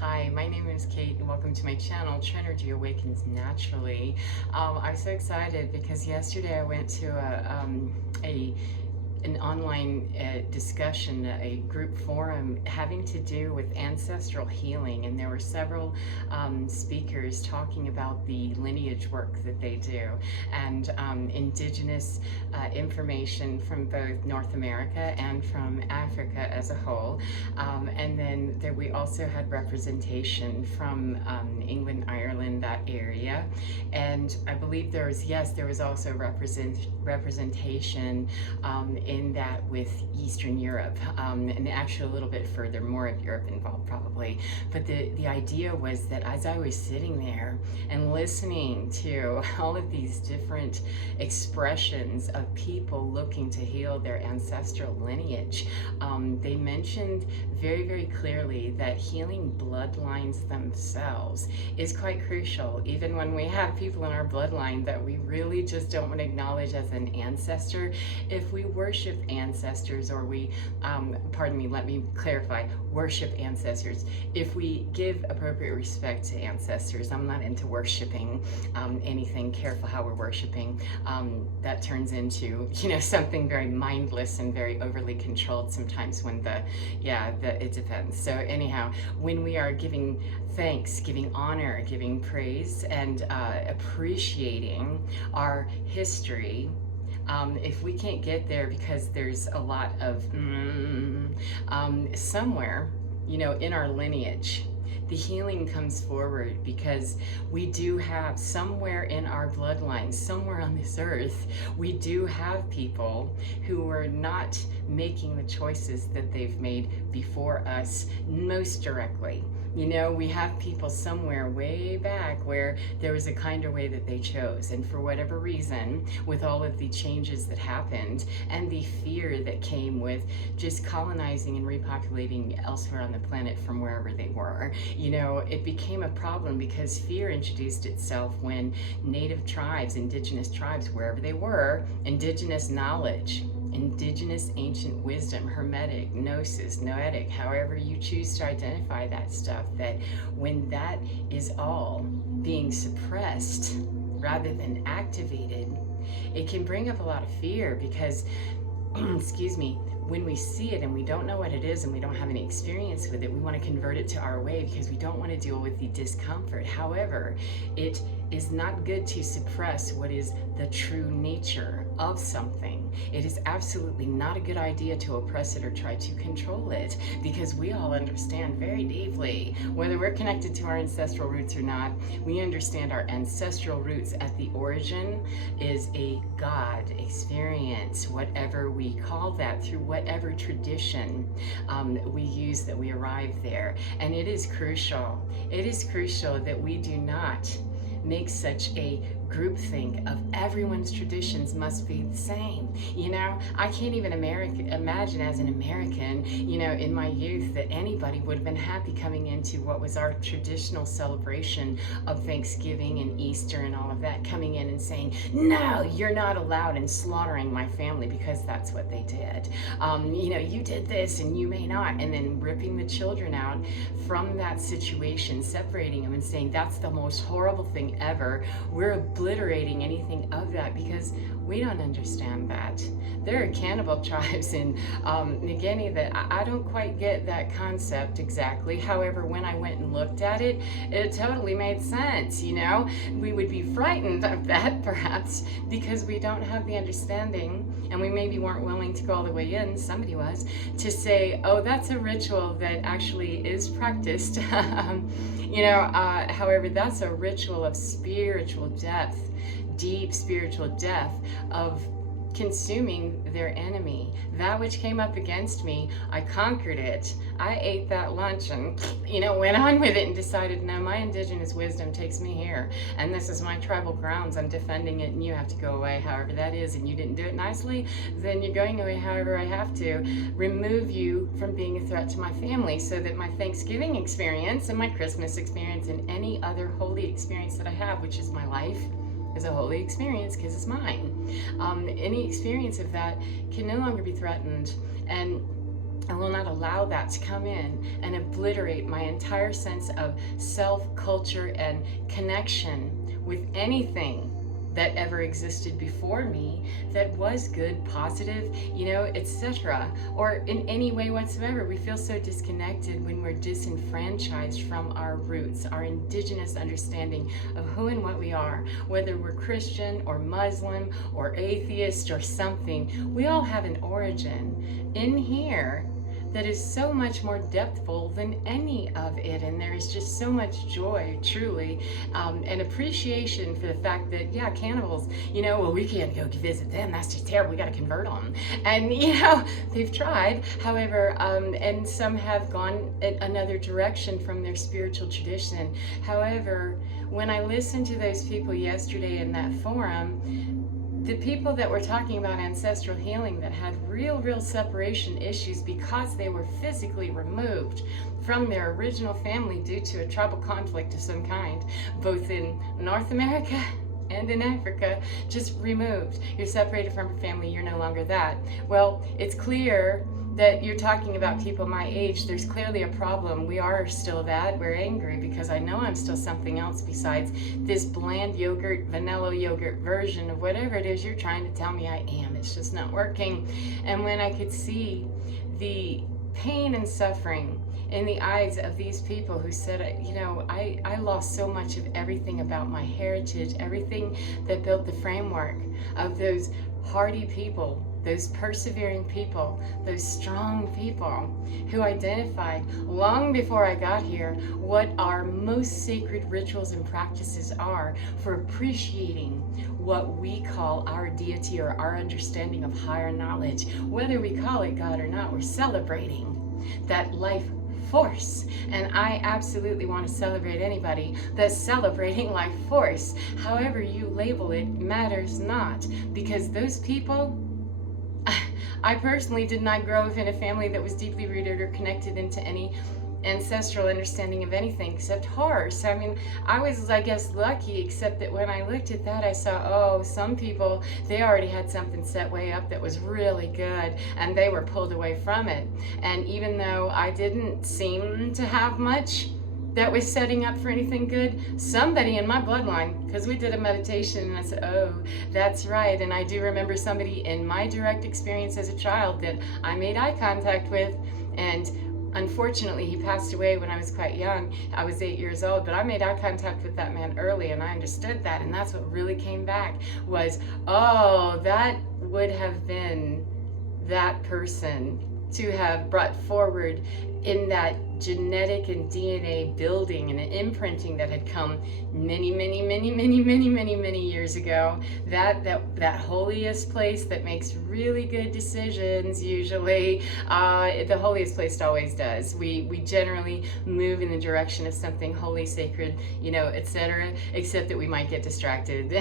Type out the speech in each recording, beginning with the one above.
Hi, my name is Kate and welcome to my channel, Trenergy Awakens Naturally. I'm so excited because yesterday I went to an online discussion, a group forum having to do with ancestral healing, and there were several speakers talking about the lineage work that they do and indigenous information from both North America and from Africa as a whole. And then we also had representation from England, Ireland, that area. And I believe there was also representation in that with Eastern Europe, and actually a little bit further, more of Europe involved probably. But the idea was that as I was sitting there and listening to all of these different expressions of people looking to heal their ancestral lineage, they mentioned very, very clearly that healing bloodlines themselves is quite crucial, even when we have people in our bloodline that we really just don't want to acknowledge as an ancestor. If we worship ancestors, or we, pardon me, let me clarify, worship ancestors. If we give appropriate respect to ancestors, I'm not into worshiping anything, careful how we're worshiping. That turns into, something very mindless and very overly controlled sometimes when it depends. So anyhow, when we are giving thanks, giving honor, giving praise, and appreciating our history, if we can't get there because there's a lot of somewhere, in our lineage, the healing comes forward because we do have somewhere in our bloodline, somewhere on this earth, we do have people who are not making the choices that they've made before us most directly. We have people somewhere way back where there was a kinder way that they chose, and for whatever reason, with all of the changes that happened and the fear that came with just colonizing and repopulating elsewhere on the planet from wherever they were, it became a problem because fear introduced itself when native tribes, indigenous tribes, wherever they were, indigenous knowledge, indigenous ancient wisdom, hermetic, gnosis, noetic, however you choose to identify that stuff, that when that is all being suppressed rather than activated, it can bring up a lot of fear because, excuse me, when we see it and we don't know what it is and we don't have any experience with it, we want to convert it to our way because we don't want to deal with the discomfort. However, it is not good to suppress what is the true nature of something. It is absolutely not a good idea to oppress it or try to control it, because we all understand very deeply, whether we're connected to our ancestral roots or not, we understand our ancestral roots at the origin is a God experience, whatever we call that, through whatever tradition we use that we arrive there. And it is crucial. It is crucial that we do not make such a groupthink of everyone's traditions must be the same. I can't even imagine as an American, in my youth, that anybody would have been happy coming into what was our traditional celebration of Thanksgiving and Easter and all of that, coming in and saying, no, you're not allowed, and slaughtering my family because that's what they did. You did this and you may not, and then ripping the children out from that situation, separating them and saying that's the most horrible thing ever. We're obliterating anything of that because we don't understand that. There are cannibal tribes in New Guinea that I don't quite get that concept exactly. However, when I went and looked at it, it totally made sense. We would be frightened of that perhaps because we don't have the understanding, and we maybe weren't willing to go all the way in, somebody was, to say, oh, that's a ritual that actually is practiced. However, that's a ritual of spiritual depth, deep spiritual depth, of consuming their enemy. That which came up against me, I conquered it. I ate that lunch and, went on with it and decided, no, my indigenous wisdom takes me here. And this is my tribal grounds. I'm defending it and you have to go away however that is. And you didn't do it nicely, then you're going away however I have to. Remove you from being a threat to my family so that my Thanksgiving experience and my Christmas experience and any other holy experience that I have, which is my life, is a holy experience because it's mine. Any experience of that can no longer be threatened. And I will not allow that to come in and obliterate my entire sense of self, culture, and connection with anything that ever existed before me that was good, positive, etc. Or in any way whatsoever. We feel so disconnected when we're disenfranchised from our roots, our indigenous understanding of who and what we are, whether we're Christian or Muslim or atheist or something. We all have an origin in here that is so much more depthful than any of it, and there is just so much joy, truly, and appreciation for the fact that, yeah, cannibals, well, we can't go visit them, that's just terrible, we got to convert them, and they've tried, however, and some have gone another direction from their spiritual tradition. However, when I listened to those people yesterday in that forum, the people that were talking about ancestral healing that had real separation issues because they were physically removed from their original family due to a tribal conflict of some kind, both in North America and in Africa, just removed. You're separated from your family, you're no longer that. Well, it's clear that you're talking about people my age. There's clearly a problem. We are still that. We're angry because I know I'm still something else besides this bland yogurt, vanilla yogurt version of whatever it is you're trying to tell me I am. It's just not working. And when I could see the pain and suffering in the eyes of these people who said, I lost so much of everything about my heritage, everything that built the framework of those hardy people, those persevering people, those strong people who identified long before I got here what our most sacred rituals and practices are for appreciating what we call our deity or our understanding of higher knowledge. Whether we call it God or not, we're celebrating that life force. And I absolutely want to celebrate anybody that's celebrating life force. However you label it matters not, because those people, I personally did not grow up in a family that was deeply rooted or connected into any ancestral understanding of anything except horse. I mean, I was, I guess, lucky, except that when I looked at that, I saw, some people, they already had something set way up that was really good, and they were pulled away from it. And even though I didn't seem to have much that was setting up for anything good, somebody in my bloodline, because we did a meditation and I said, oh, that's right. And I do remember somebody in my direct experience as a child that I made eye contact with, and unfortunately he passed away when I was quite young. I was 8 years old, but I made eye contact with that man early, and I understood that, and that's what really came back was, that would have been that person to have brought forward in that genetic and DNA building and an imprinting that had come many years ago. That holiest place that makes really good decisions usually. The holiest place always does. We generally move in the direction of something holy, sacred, etc. Except that we might get distracted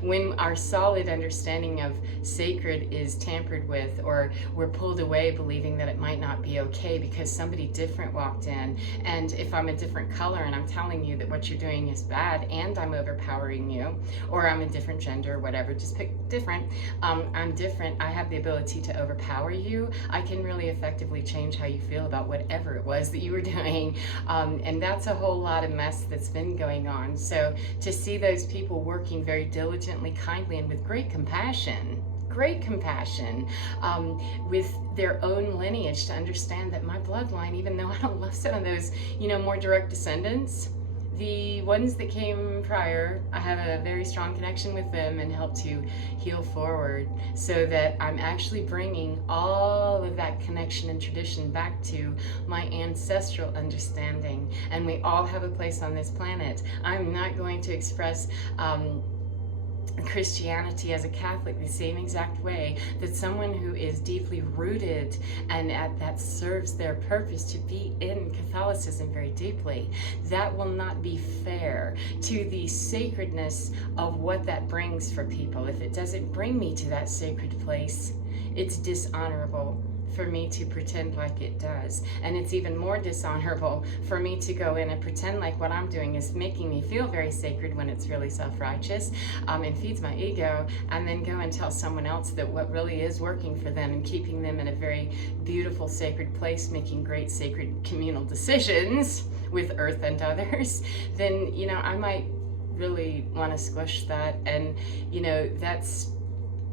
when our solid understanding of sacred is tampered with, or we're pulled away believing that it might not be okay because somebody different walked in. And if I'm a different color and I'm telling you that what you're doing is bad and I'm overpowering you, or I'm a different gender, whatever, just pick different, I'm different, I have the ability to overpower you, I can really effectively change how you feel about whatever it was that you were doing. And that's a whole lot of mess that's been going on. So to see those people working very diligently, kindly, and with great compassion with their own lineage, to understand that my bloodline, even though I don't love some of those, more direct descendants, the ones that came prior, I have a very strong connection with them and help to heal forward, so that I'm actually bringing all of that connection and tradition back to my ancestral understanding. And we all have a place on this planet. I'm not going to express Christianity as a Catholic the same exact way that someone who is deeply rooted and that serves their purpose to be in Catholicism very deeply. That will not be fair to the sacredness of what that brings for people. If it doesn't bring me to that sacred place, it's dishonorable for me to pretend like it does. And it's even more dishonorable for me to go in and pretend like what I'm doing is making me feel very sacred when it's really self-righteous, and feeds my ego, and then go and tell someone else that what really is working for them and keeping them in a very beautiful, sacred place, making great, sacred communal decisions with earth and others, then, you know, I might really want to squish that. And, you know, that's,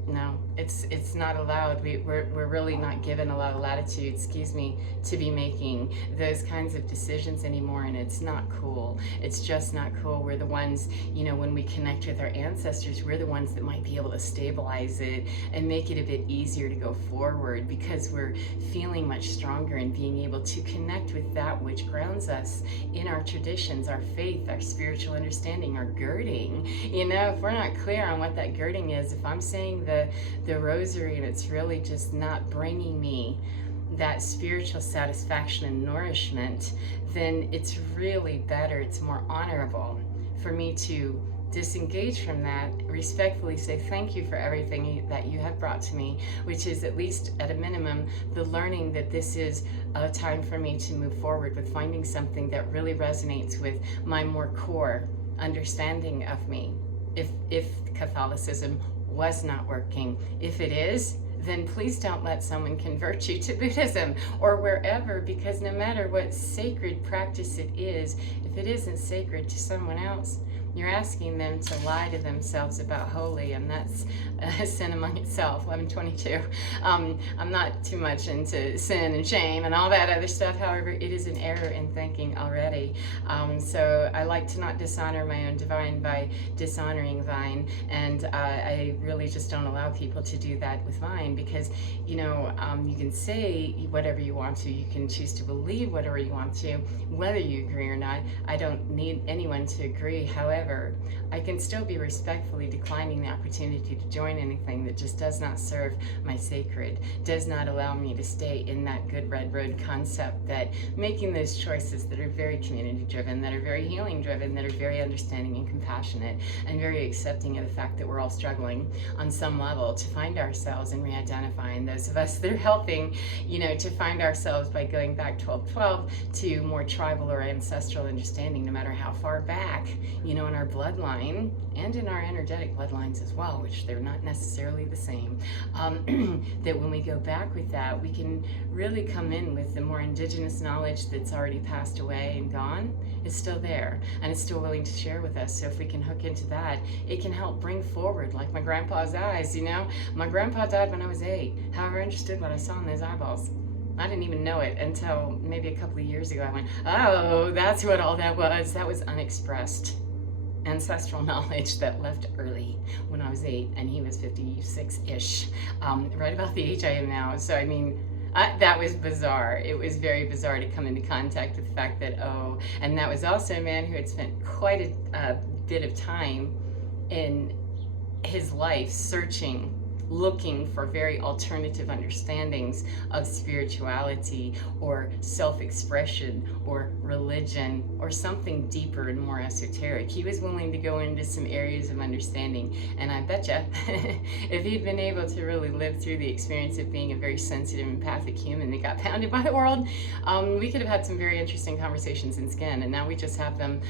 no, it's not allowed. We're really not given a lot of latitude, excuse me, to be making those kinds of decisions anymore, and it's not cool. It's just not cool. We're the ones, you know, when we connect with our ancestors, we're the ones that might be able to stabilize it and make it a bit easier to go forward, because we're feeling much stronger and being able to connect with that which grounds us in our traditions, our faith, our spiritual understanding, our girding. You know, if we're not clear on what that girding is, if I'm saying the rosary and it's really just not bringing me that spiritual satisfaction and nourishment, then it's really better, it's more honorable for me to disengage from that, respectfully say thank you for everything that you have brought to me, which is, at least at a minimum, the learning that this is a time for me to move forward with finding something that really resonates with my more core understanding of me. If Catholicism was not working, if it is, then please don't let someone convert you to Buddhism or wherever, because no matter what sacred practice it is, if it isn't sacred to someone else, you're asking them to lie to themselves about holy, and that's a sin among itself. 11:22. I'm not too much into sin and shame and all that other stuff. However, it is an error in thinking already. So I like to not dishonor my own divine by dishonoring thine, and I really just don't allow people to do that with mine, because, you know, you can say whatever you want to, you can choose to believe whatever you want to, whether you agree or not. I don't need anyone to agree. However, I can still be respectfully declining the opportunity to join anything that just does not serve my sacred, does not allow me to stay in that good red road concept, that making those choices that are very community driven, that are very healing driven, that are very understanding and compassionate, and very accepting of the fact that we're all struggling on some level to find ourselves and re-identifying those of us that are helping, you know, to find ourselves by going back 12 to more tribal or ancestral understanding, no matter how far back, you know, in our bloodline and in our energetic bloodlines as well, which they're not necessarily the same, that when we go back with that, we can really come in with the more indigenous knowledge that's already passed away and gone. It's still there, and it's still willing to share with us. So if we can hook into that, it can help bring forward, like my grandpa's eyes, you know. My grandpa died when I was 8. However, I understood what I saw in those eyeballs. I didn't even know it until maybe a couple of years ago. I went, oh, that's what all that was. That was unexpressed ancestral knowledge that left early when I was 8 and he was 56-ish, right about the age I am now. So I mean, that was bizarre. It was very bizarre to come into contact with the fact that, oh, and that was also a man who had spent quite a bit of time in his life searching, looking for very alternative understandings of spirituality or self-expression or religion or something deeper and more esoteric. He was willing to go into some areas of understanding, and I betcha if he'd been able to really live through the experience of being a very sensitive, empathic human that got pounded by the world, we could have had some very interesting conversations in skin, and now we just have them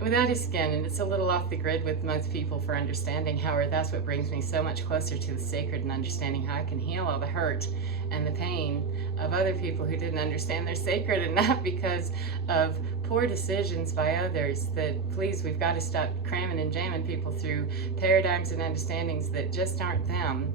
without his skin, and it's a little off the grid with most people for understanding. However, that's what brings me so much closer to the sacred and understanding how I can heal all the hurt and the pain of other people who didn't understand their sacred, and not because of poor decisions by others. That, please, we've got to stop cramming and jamming people through paradigms and understandings that just aren't them,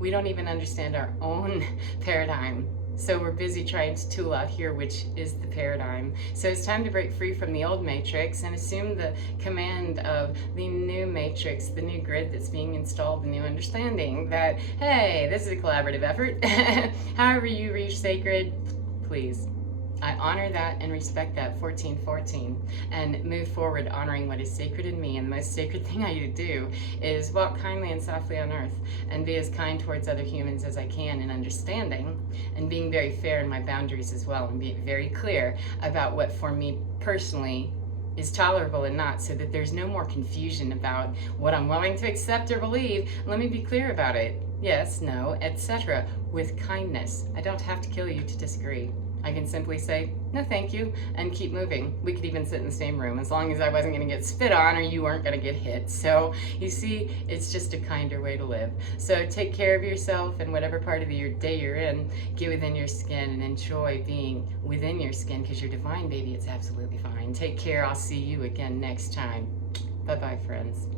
We don't even understand our own paradigm. So we're busy trying to tool out here, which is the paradigm. So it's time to break free from the old matrix and assume the command of the new matrix, the new grid that's being installed, the new understanding that, hey, this is a collaborative effort. However you reach sacred, please. I honor that and respect that 1414 and move forward honoring what is sacred in me. And the most sacred thing I do is walk kindly and softly on earth and be as kind towards other humans as I can in understanding, and being very fair in my boundaries as well, and be very clear about what for me personally is tolerable and not, so that there's no more confusion about what I'm willing to accept or believe. Let me be clear about it. Yes, no, etc. with kindness. I don't have to kill you to disagree. I can simply say, no thank you, and keep moving. We could even sit in the same room as long as I wasn't going to get spit on or you weren't going to get hit. So you see, it's just a kinder way to live. So take care of yourself, and whatever part of your day you're in, get within your skin and enjoy being within your skin, because you're divine, baby. It's absolutely fine. Take care. I'll see you again next time. Bye-bye, friends.